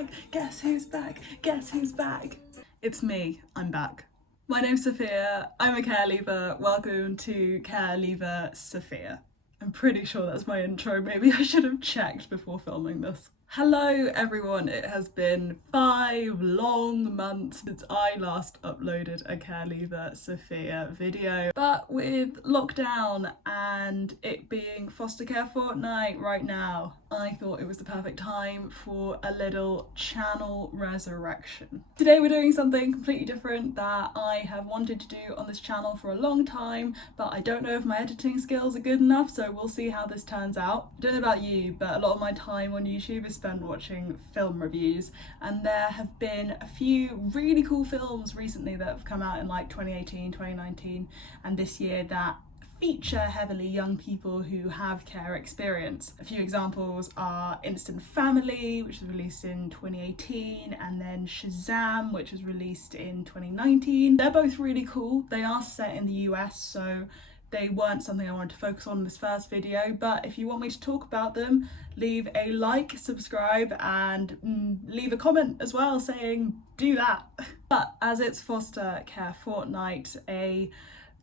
back? Guess who's back? Guess who's back? It's me, I'm back. My name's Sophia, I'm a care leaver. Welcome to Care Leaver Sophia. I'm pretty sure that's my intro, maybe I should have checked before filming this. Hello everyone, it has been 5 long months since I last uploaded a Care Leaver Sophia video, but with lockdown and it being foster care fortnight right now, I thought it was the perfect time for a little channel resurrection. Today we're doing something completely different that I have wanted to do on this channel for a long time, but I don't know if my editing skills are good enough, so we'll see how this turns out. I don't know about you, but a lot of my time on YouTube is spent watching film reviews, and there have been a few really cool films recently that have come out in like 2018, 2019 and this year that feature heavily young people who have care experience. A few examples are Instant Family, which was released in 2018, and then Shazam, which was released in 2019. They're both really cool. They are set in the US, so they weren't something I wanted to focus on in this first video, but if you want me to talk about them, leave a like, subscribe, and leave a comment as well saying do that. But as it's foster care fortnight, a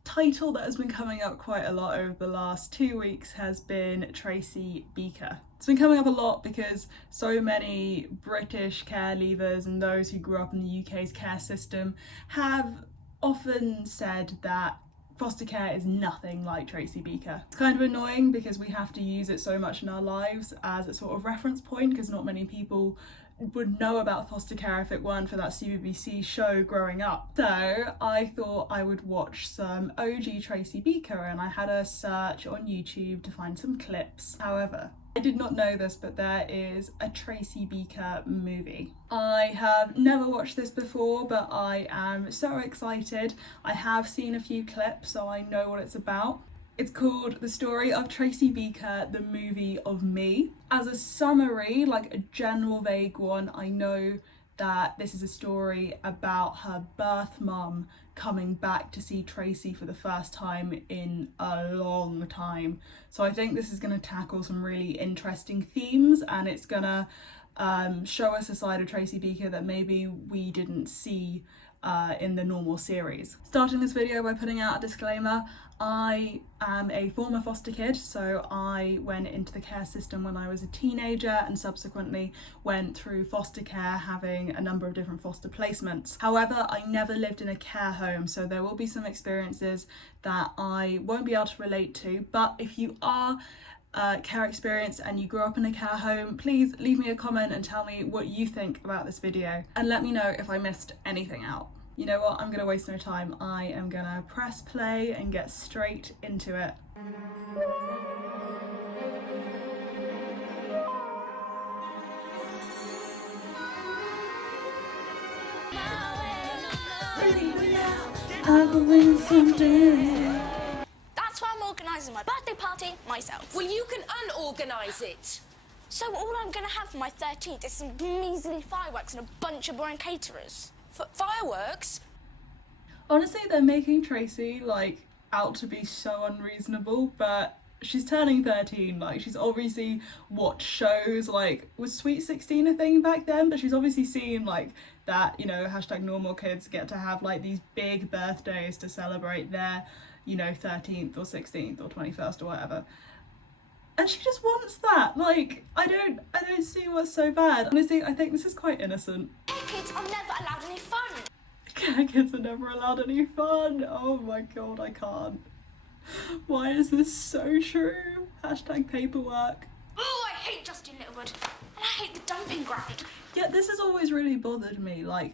title that has been coming up quite a lot over the last 2 weeks has been Tracy Beaker. It's been coming up a lot because so many British care leavers and those who grew up in the UK's care system have often said that foster care is nothing like Tracy Beaker. It's kind of annoying because we have to use it so much in our lives as a sort of reference point, because not many people would know about foster care if it weren't for that CBBC show growing up. So I thought I would watch some OG Tracy Beaker, and I had a search on YouTube to find some clips. However, I did not know this, but there is a Tracy Beaker movie. I have never watched this before, but I am so excited. I have seen a few clips, so I know what it's about. It's called The Story of Tracy Beaker, the Movie of Me. As a summary, like a general vague one, I know that this is a story about her birth mum coming back to see Tracy for the first time in a long time. So I think this is going to tackle some really interesting themes, and it's going to show us a side of Tracy Beaker that maybe we didn't see in the normal series. Starting this video by putting out a disclaimer, I am a former foster kid, so I went into the care system when I was a teenager and subsequently went through foster care, having a number of different foster placements. However, I never lived in a care home, so there will be some experiences that I won't be able to relate to, but if you are care experience and you grew up in a care home, please leave me a comment and tell me what you think about this video, and let me know if I missed anything out. You know what, I'm gonna waste no time. I am gonna press play and get straight into it. I will win someday. That's why I'm organising my birthday party myself. Well, you can unorganise it. So all I'm going to have for my 13th is some measly fireworks and a bunch of boring caterers. Fireworks? Honestly, they're making Tracy like out to be so unreasonable, but she's turning 13. Like, she's obviously watched shows, like, was Sweet 16 a thing back then? But she's obviously seen like that, you know, hashtag normal kids get to have like these big birthdays to celebrate their, you know, 13th or 16th or 21st or whatever. And she just wants that. Like, I don't see what's so bad. Honestly, I think this is quite innocent. Kids are never allowed any fun. Kids are never allowed any fun. Oh my god, I can't. Why is this so true? Hashtag paperwork. Oh, I hate Justin Littlewood. And I hate the dumping ground. Yeah, this has always really bothered me. Like,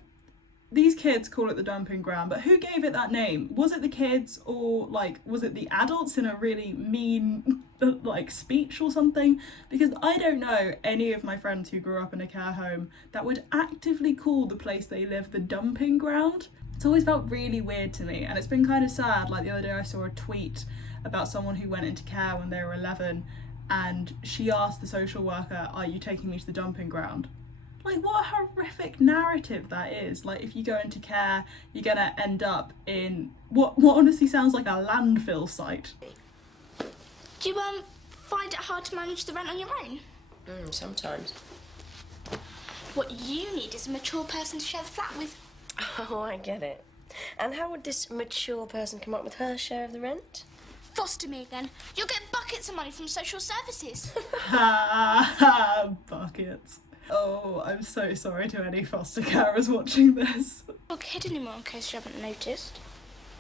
these kids call it the dumping ground, but who gave it that name? Was it the kids, or like was it the adults in a really mean like speech or something? Because I don't know any of my friends who grew up in a care home that would actively call the place they live the dumping ground. It's always felt really weird to me, and it's been kind of sad. Like the other day I saw a tweet about someone who went into care when they were 11, and she asked the social worker, "Are you taking me to the dumping ground?" Like, what a horrific narrative that is. Like, if you go into care, you're gonna end up in what honestly sounds like a landfill site. Do you find it hard to manage the rent on your own? Sometimes. What you need is a mature person to share the flat with. Oh, I get it. And how would this mature person come up with her share of the rent? Foster me again. You'll get buckets of money from social services. Ha ha, buckets. Oh, I'm so sorry to any foster carers watching this. I'm not a kid anymore, in case you haven't noticed.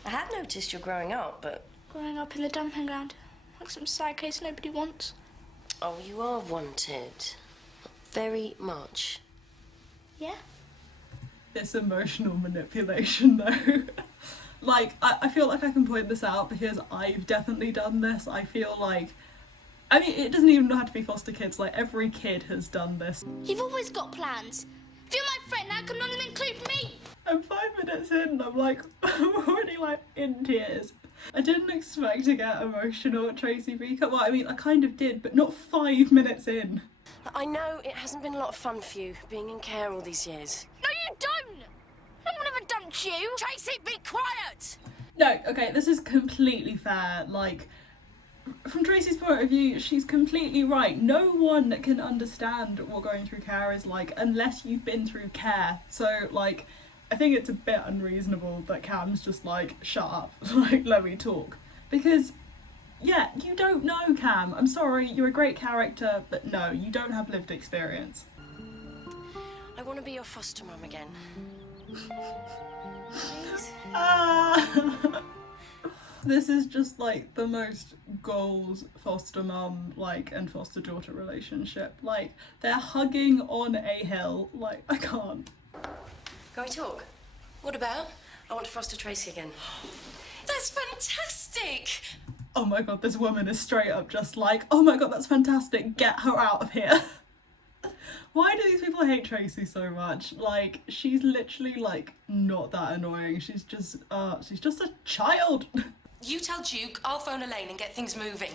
I had noticed you're growing up, but... Growing up in the dumping ground, like some side case nobody wants. Oh, you are wanted. Very much. Yeah? This emotional manipulation, though. Like, I feel like I can point this out because I've definitely done this. I feel like... I mean, it doesn't even have to be foster kids. Like, every kid has done this. You've always got plans. If you're my friend, how come none of them include me? I'm 5 minutes in and I'm like, I'm already like in tears. I didn't expect to get emotional at Tracy Beaker. Well, I mean, I kind of did, but not 5 minutes in. I know it hasn't been a lot of fun for you, being in care all these years. No, you don't! No one ever dumped you! Tracy, be quiet! No, okay, this is completely fair. Like, from Tracy's point of view, she's completely right. No one can understand what going through care is like unless you've been through care. So, like, I think it's a bit unreasonable that Cam's just like, shut up, like, let me talk. Because, yeah, you don't know, Cam. I'm sorry, you're a great character, but no, you don't have lived experience. I want to be your foster mum again. Please? This is just like the most goals foster mum like and foster daughter relationship. Like, they're hugging on a hill. Like, I can't. Can we talk? What about? I want to foster Tracy again. That's fantastic! Oh my god, this woman is straight up just like, oh my god, that's fantastic, get her out of here. Why do these people hate Tracy so much? Like, she's literally like not that annoying. She's just a child. You tell Duke, I'll phone Elaine and get things moving.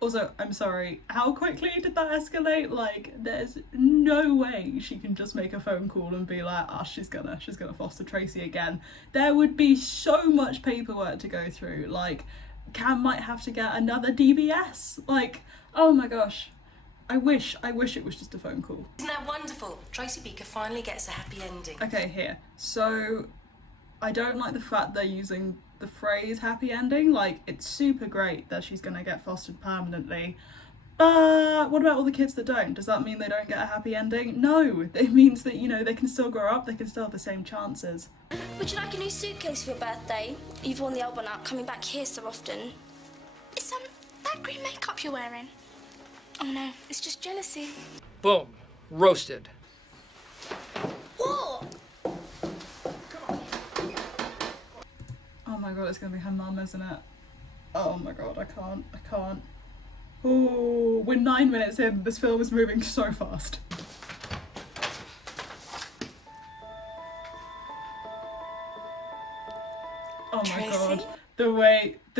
Also, I'm sorry, how quickly did that escalate? Like, there's no way she can just make a phone call and be like, she's gonna foster Tracy again. There would be so much paperwork to go through. Like, Cam might have to get another DBS. Like, oh my gosh. I wish it was just a phone call. Isn't that wonderful? Tracy Beaker finally gets a happy ending. Okay, here. So, I don't like the fact they're using the phrase happy ending. Like, it's super great that she's gonna get fostered permanently. But what about all the kids that don't? Does that mean they don't get a happy ending? No, it means that, you know, they can still grow up, they can still have the same chances. Would you like a new suitcase for your birthday? You've worn the old one out, coming back here so often. It's that green makeup you're wearing. Oh no, it's just jealousy. Boom. Roasted. What? Oh my god, it's gonna be her mum, isn't it? Oh my god, I can't. Oh, we're 9 minutes in. This film is moving so fast. Oh my Tracy? god. The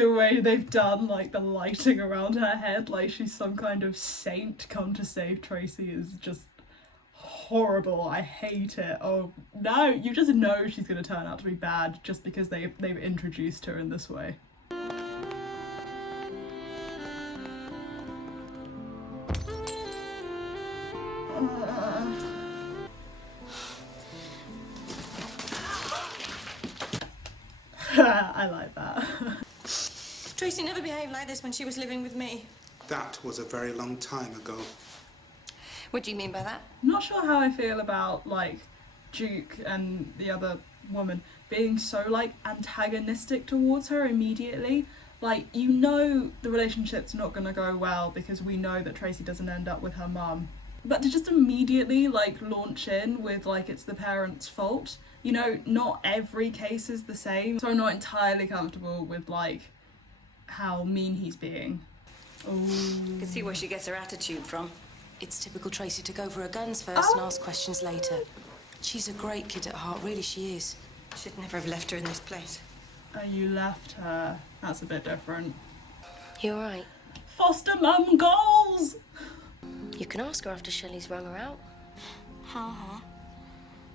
way they've done like the lighting around her head, like she's some kind of saint come to save Tracy, is just horrible. I hate it. Oh no, you just know she's gonna turn out to be bad just because they've introduced her in this way. I like that. Tracy never behaved like this when she was living with me. That was a very long time ago. What do you mean by that? I'm not sure how I feel about like Duke and the other woman being so like antagonistic towards her immediately. Like, you know the relationship's not gonna go well because we know that Tracy doesn't end up with her mum. But to just immediately like launch in with like it's the parents' fault, you know, not every case is the same. So I'm not entirely comfortable with like how mean he's being. Oh. You can see where she gets her attitude from. It's typical Tracy to go for her guns first and ask questions later. She's a great kid at heart, really she is. Should never have left her in this place. Oh, you left her. That's a bit different. You all right? Foster mum goals! You can ask her after Shelley's rung her out.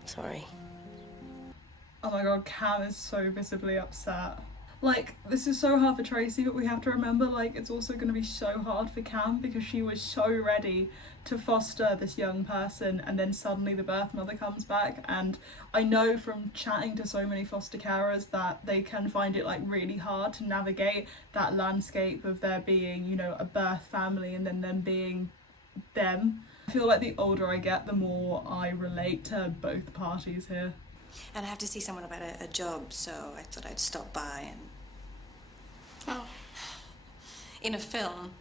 Sorry. Oh my god, Cam is so visibly upset. Like, this is so hard for Tracy, but we have to remember, like, it's also going to be so hard for Cam because she was so ready to foster this young person, and then suddenly the birth mother comes back. And I know from chatting to so many foster carers that they can find it, like, really hard to navigate that landscape of there being, you know, a birth family and then them being them. I feel like the older I get, the more I relate to both parties here. And I have to see someone about a job, so I thought I'd stop by and... Oh. In a film.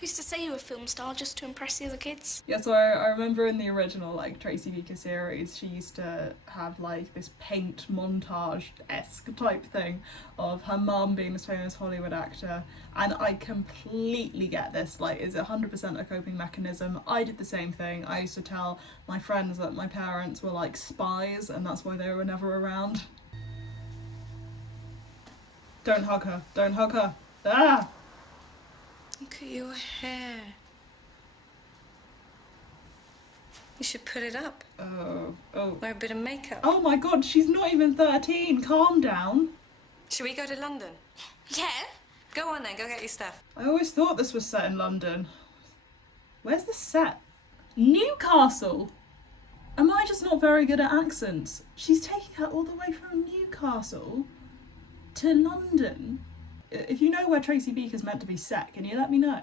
Who's to say you were a film star just to impress the other kids? Yeah, so I remember in the original, like, Tracy Beaker series, she used to have, like, this paint montage-esque type thing of her mum being this famous Hollywood actor, and I completely get this, like, it's 100% a coping mechanism. I did the same thing. I used to tell my friends that my parents were, like, spies, and that's why they were never around. Don't hug her. Don't hug her. Ah! Look at your hair. You should put it up. Oh. Wear a bit of makeup. Oh my god, she's not even 13. Calm down. Should we go to London? Yeah. Go on then, go get your stuff. I always thought this was set in London. Where's the set? Newcastle? Am I just not very good at accents? She's taking her all the way from Newcastle to London. If you know where Tracy Beaker's meant to be set, can you let me know?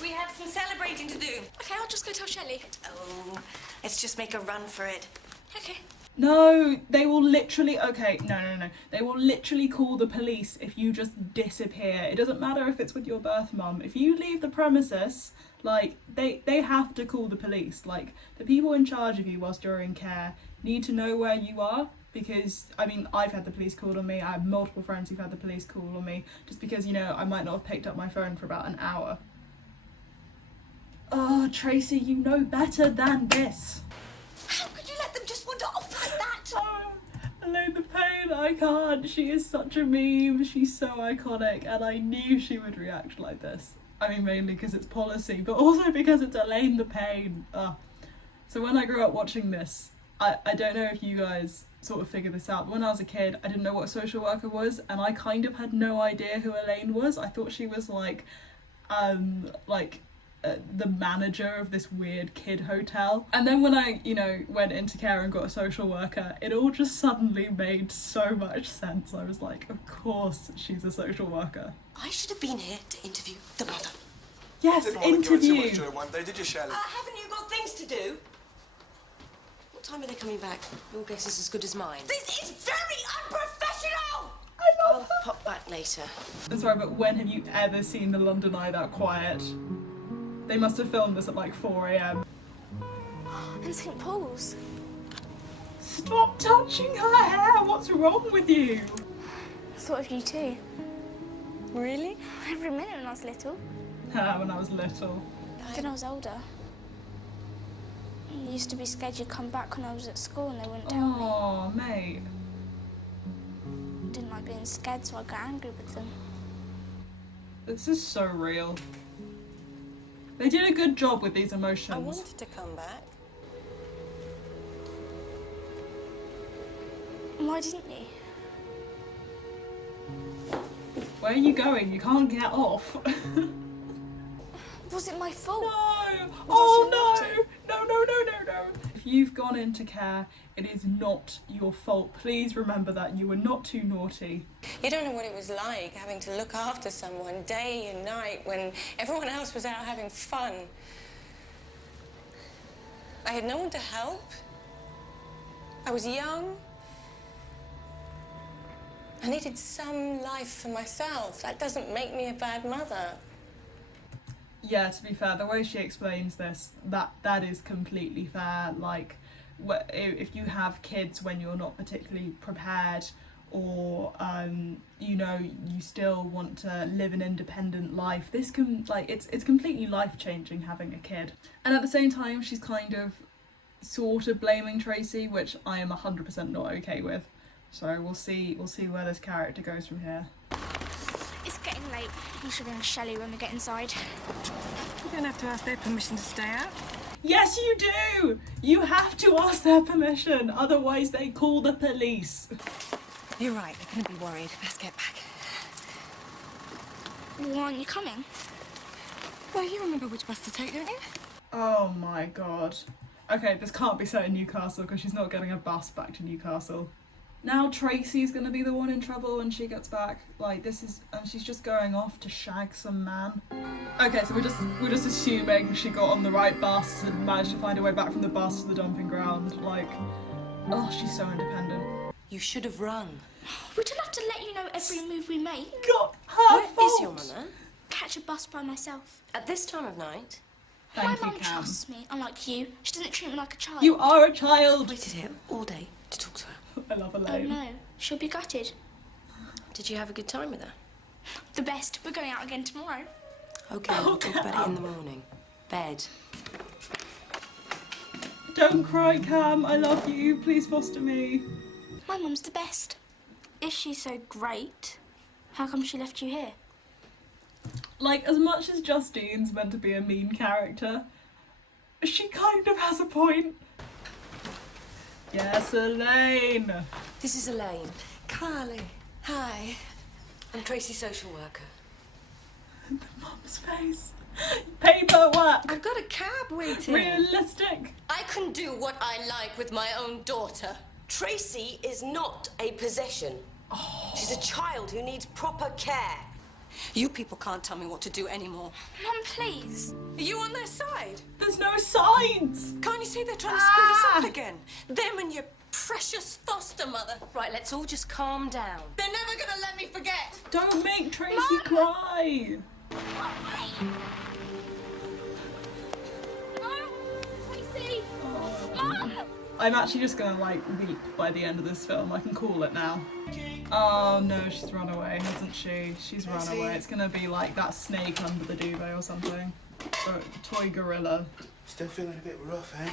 We have some celebrating to do. Okay, I'll just go tell Shelley. Oh, let's just make a run for it. Okay. No, they will literally... Okay, no. They will literally call the police if you just disappear. It doesn't matter if it's with your birth mum. If you leave the premises, like, they have to call the police. Like, the people in charge of you whilst you're in care need to know where you are. Because, I mean, I've had the police called on me. I have multiple friends who've had the police called on me. Just because, you know, I might not have picked up my phone for about an hour. Oh, Tracy, you know better than this. How could you let them just wander off like that? Oh, Elaine the Pain, I can't. She is such a meme. She's so iconic. And I knew she would react like this. I mean, mainly because it's policy, but also because it's Elaine the Pain. So when I grew up watching this, I don't know if you guys sort of figured this out, but when I was a kid, I didn't know what a social worker was, and I kind of had no idea who Elaine was. I thought she was like the manager of this weird kid hotel. And then when I, you know, went into care and got a social worker, it all just suddenly made so much sense. I was like, of course she's a social worker. I should have been here to interview the mother. Yes, Didn't want to go too much interview. during one day, did you, Shelley? Haven't you got things to do? What time are they coming back? Your guess is as good as mine. This is very unprofessional! I'll pop back later. I'm sorry, but when have you ever seen the London Eye that quiet? They must have filmed this at like 4 a.m. And St. Paul's. Stop touching her hair! What's wrong with you? I thought of you too. Really? Every minute when I was little. When I was little. Then I was older. I used to be scared you'd come back when I was at school and they wouldn't tell me. Oh, mate. I didn't like being scared, so I got angry with them. This is so real. They did a good job with these emotions. I wanted to come back. Why didn't you? Where are you going? You can't get off. Was it my fault? No! Was Oh I so no! No. If you've gone into care, it is not your fault. Please remember that you were not too naughty. You don't know what it was like having to look after someone day and night when everyone else was out having fun. I had no one to help. I was young. I needed some life for myself. That doesn't make me a bad mother. Yeah, to be fair, the way she explains this, that is completely fair. Like, if you have kids when you're not particularly prepared, or you know, you still want to live an independent life, this can, like, it's completely life-changing having a kid. And at the same time, she's kind of sort of blaming Tracy, which I am 100% not okay with. So we'll see where this character goes from here. It's getting late. We should ring Shelley when we get inside. You don't have to ask their permission to stay out. Yes, you do! You have to ask their permission, otherwise they call the police. You're right, they're gonna be worried. Let's get back. Well, aren't you coming? Well, you remember which bus to take, don't you? Oh my god. Okay, this can't be set in Newcastle because she's not getting a bus back to Newcastle. Now Tracy's gonna be the one in trouble when she gets back. Like, this is, and she's just going off to shag some man. Okay, so we're just assuming she got on the right bus and managed to find her way back from the bus to the dumping ground. Like, oh, she's so independent. You should have rung. We don't have to let you know every move we make. Not her Where fault. is your mother? Catch a bus by myself. At this time of night? Thank My you, mum Cam. trusts me, unlike you. She doesn't treat me like a child. You are a child. Waited here all day to talk to her. I love Oh Elaine. no, she'll be gutted. Did you have a good time with her? The best. We're going out again tomorrow. Okay, we'll talk about it in the morning. Bed. Don't cry, Cam. I love you. Please foster me. My mum's the best. If she's so great, how come she left you here? Like, as much as Justine's meant to be a mean character, she kind of has a point. Yes, Elaine. This is Elaine. Carly, hi. I'm Tracy's social worker. Mum's face. Paperwork. I've got a cab waiting. Realistic. I can do what I like with my own daughter. Tracy is not a possession. She's a child who needs proper care. You people can't tell me what to do anymore. Mum, please. Are you on their side? There's no signs. Can't you see they're trying to split us up again? Them and your precious foster mother. Right, let's all just calm down. They're never gonna let me forget. Don't make Tracy cry. Mum! Tracy! Mum! I'm actually just gonna like weep by the end of this film. I can call it now. Oh no, she's run away, hasn't she? She's run away. It's gonna be like that snake under the duvet or something. Or a toy gorilla. Still feeling a bit rough, eh?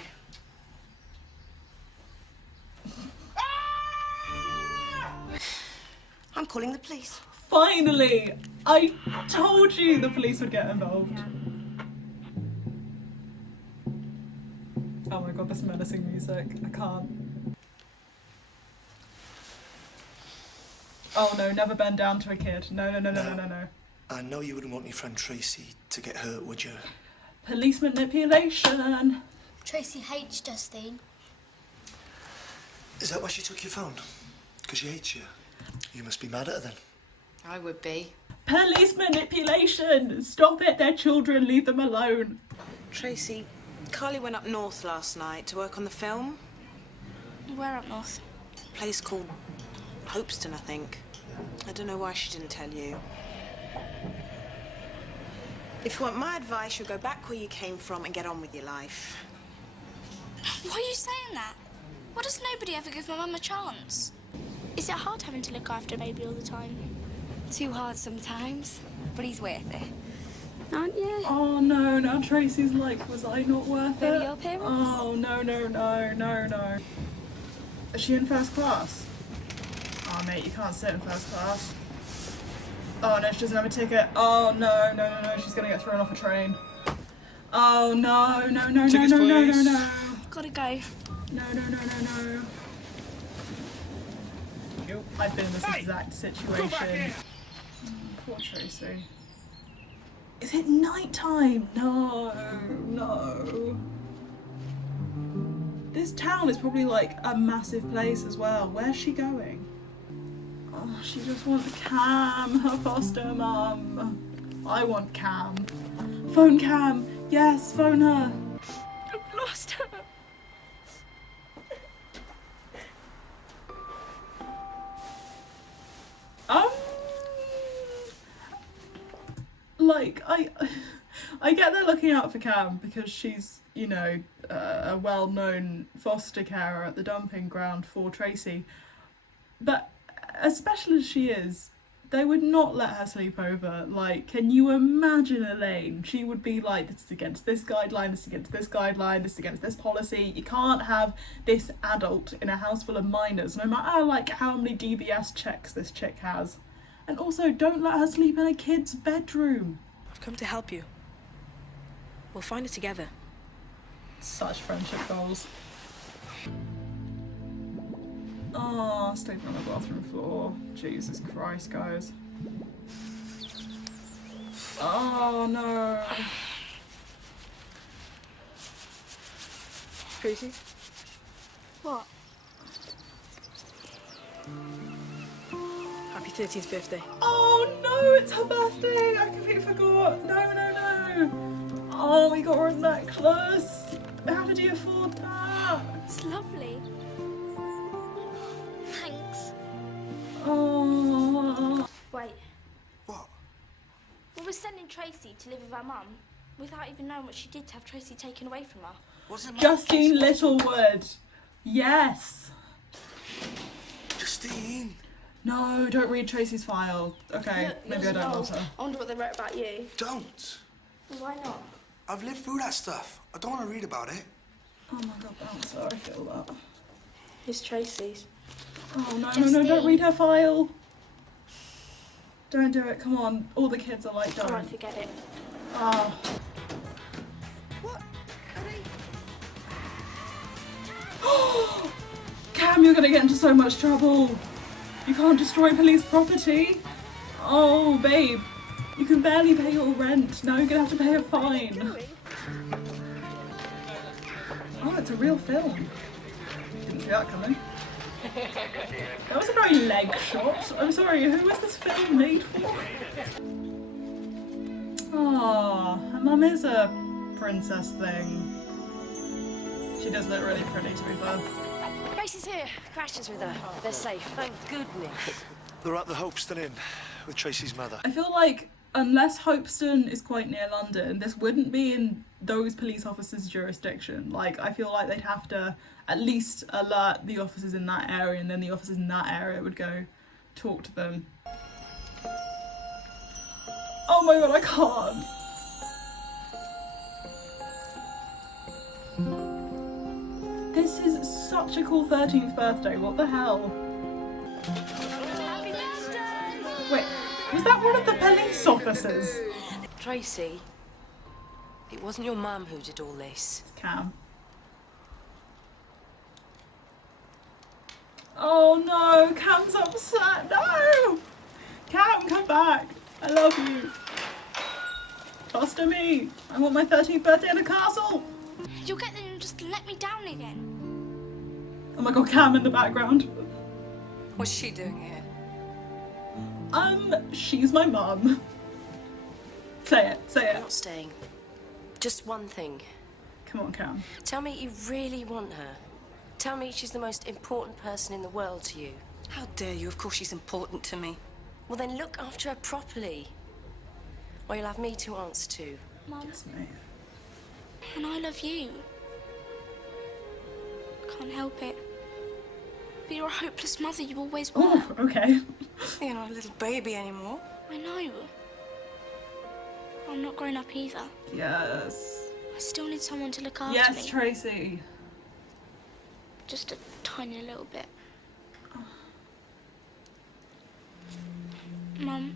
I'm calling the police. Finally! I told you the police would get involved. Oh my god, this menacing music. I can't. Oh no, never bend down to a kid. No. I know you wouldn't want your friend Tracy to get hurt, would you? Police manipulation. Tracy hates Justine. Is that why she took your phone? Because she hates you? You must be mad at her then. I would be. Police manipulation! Stop it, they're children, leave them alone. Tracy, Carly went up north last night to work on the film. Where up north? A place called Hopeston, I think. I don't know why she didn't tell you. If you want my advice, you'll go back where you came from and get on with your life. Why are you saying that? Why does nobody ever give my mum a chance? Is it hard having to look after a baby all the time? Too hard sometimes, but he's worth it. Aren't you? Oh no, now Tracy's like, was I not worth Maybe it? your parents? Oh no. Is she in first class? Oh mate, you can't sit in first class. Oh no, she doesn't have a ticket. Oh no, she's gonna get thrown off a train. Oh no. Tickets, please. No. Gotta go. No. I've been in this exact situation. Poor Tracy. Is it night time? No. This town is probably like a massive place as well. Where's she going? Oh, she just wants Cam, her foster mum. I want Cam. Phone Cam. Yes, phone her. I've lost her. Like, I get they're looking out for Cam because she's, you know, a well-known foster carer at the dumping ground for Tracy. But as special as she is, they would not let her sleep over. Like, can you imagine Elaine? She would be like, this is against this guideline, this is against this guideline, this is against this policy. You can't have this adult in a house full of minors, no matter like how many DBS checks this chick has. And also, don't let her sleep in a kid's bedroom. I've come to help you. We'll find it together. Such friendship goals. Oh, sleeping on the bathroom floor. Jesus Christ, guys. Oh no. Tracy? What? Happy 30th birthday. Oh no, it's her birthday! I completely forgot. No. Oh, we got her a necklace. How did you afford that? It's lovely. Thanks. Oh. Wait. What? We were sending Tracy to live with our mum without even knowing what she did to have Tracy taken away from her. Wasn't Justine Littlewood. Yes. Justine. No, don't read Tracy's file. Okay, Look, maybe I yours don't is love old. her. I wonder what they wrote about you. Don't. Why not? I've lived through that stuff. I don't want to read about it. Oh my god, Bouncer, I feel that. It's Tracy's. Oh no, Justine. don't read her file. Don't do it, come on. All the kids are like, don't. Alright, forget it. Oh. What? Cam, you're gonna get into so much trouble. You can't destroy police property. Oh, babe. You can barely pay your rent. Now you're gonna have to pay a fine. Oh, it's a real film. Didn't see that coming. That was a very leg shot. I'm sorry, who was this film made for? Oh, her mum is a princess thing. She does look really pretty, to be fair. Tracy's here. Crashes with her. They're safe. Thank goodness. They're at the Hopeston Inn with Tracy's mother. I feel like unless Hopeston is quite near London, this wouldn't be in those police officers' jurisdiction. Like, I feel like they'd have to at least alert the officers in that area, and then the officers in that area would go talk to them. Oh my god, I can't. This is such a cool 13th birthday, what the hell? Happy birthday! Wait, was that one of the police officers? Tracy, it wasn't your mum who did all this. Cam. Oh no, Cam's upset. No! Cam, come back. I love you. Foster me. I want my 13th birthday in a castle. You'll get there and just let me down again. Oh my god, Cam in the background. What's she doing here? She's my mum. Say it, say I'm it. not staying. Just one thing. Come on, Cam. Tell me you really want her. Tell me she's the most important person in the world to you. How dare you? Of course she's important to me. Well, then look after her properly. Or you'll have me to answer to. Mum, It's me. and I love you. Can't help it. But you're a hopeless mother, you always were. Oh, okay. You're not a little baby anymore. I know. I'm not grown up either. Yes. I still need someone to look after Yes, me. Tracy. Just a tiny little bit. Mum.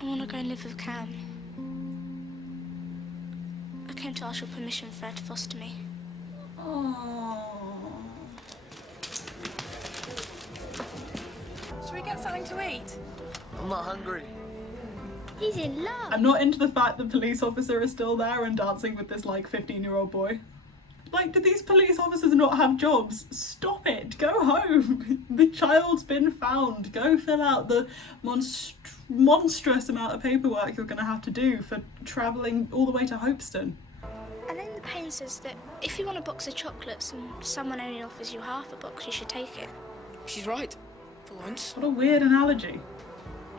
I want to go and live with Cam. I came to ask your permission for her to foster me. Oh. Should we get something to eat? I'm not hungry. He's in love. I'm not into the fact the police officer is still there and dancing with this like 15-year-old boy. Like, do these police officers not have jobs? Stop it. Go home. The child's been found. Go fill out the monstrous amount of paperwork you're going to have to do for travelling all the way to Hopeston. And then the pain says that if you want a box of chocolates and someone only offers you half a box, you should take it. She's right. For once. What a weird analogy.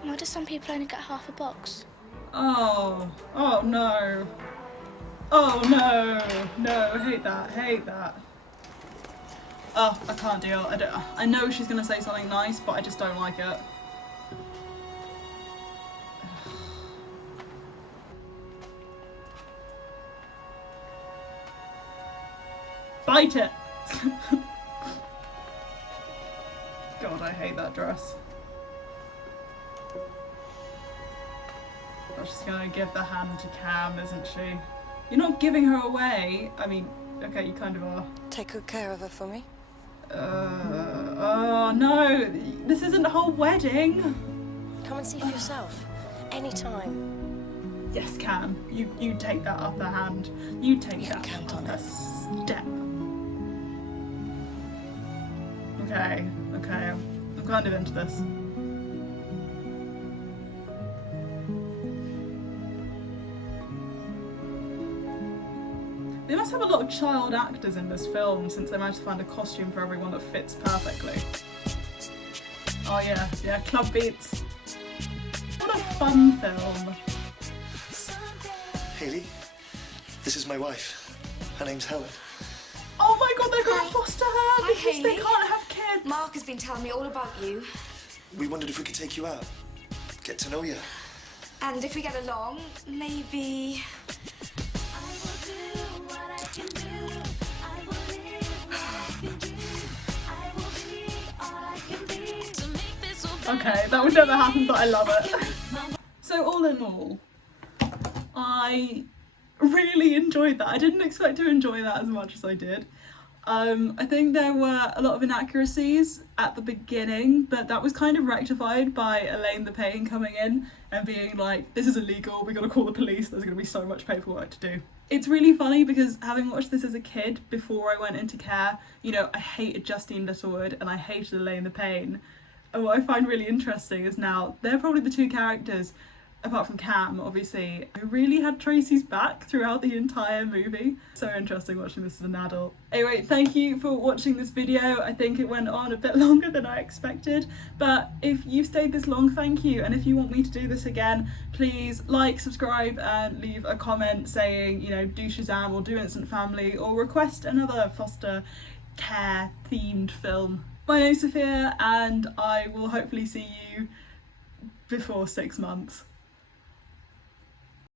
Why do some people only get half a box? Oh. Oh no. Oh no. No, I hate that. Hate that. Oh, I can't deal. I know she's going to say something nice, but I just don't like it. Bite it! God, I hate that dress. Oh, she's gonna give the hand to Cam, isn't she? You're not giving her away. I mean, Okay, you kind of are. Take good care of her for me. Oh no, this isn't a whole wedding. Come and see for yourself. Anytime. Yes, Cam. You take that upper hand. You take that upper step. Okay. I'm kind of into this. They must have a lot of child actors in this film since they managed to find a costume for everyone that fits perfectly. Oh yeah, club beats. What a fun film. Hayley, this is my wife. Her name's Helen. Oh my god, they're going to foster her Hi, because they Hayley. can't have kids. Mark has been telling me all about you. We wondered if we could take you out. Get to know you. And if we get along, maybe... Okay, that would never happen, but I love it. So all in all, I really enjoyed that. I didn't expect to enjoy that as much as I did. I think there were a lot of inaccuracies at the beginning, but that was kind of rectified by Elaine the Pain coming in and being like, this is illegal, we gotta call the police, there's gonna be so much paperwork to do. It's really funny because having watched this as a kid before I went into care, you know, I hated Justine Littlewood and I hated Elaine the Pain. And what I find really interesting is now they're probably the two characters, apart from Cam, obviously, who really had Tracy's back throughout the entire movie. So interesting watching this as an adult. Anyway, thank you for watching this video. I think it went on a bit longer than I expected, but if you stayed this long, thank you. And if you want me to do this again, please like, subscribe, and leave a comment saying, you know, do Shazam or do Instant Family or request another foster care themed film. My name's Sophia and I will hopefully see you before 6 months.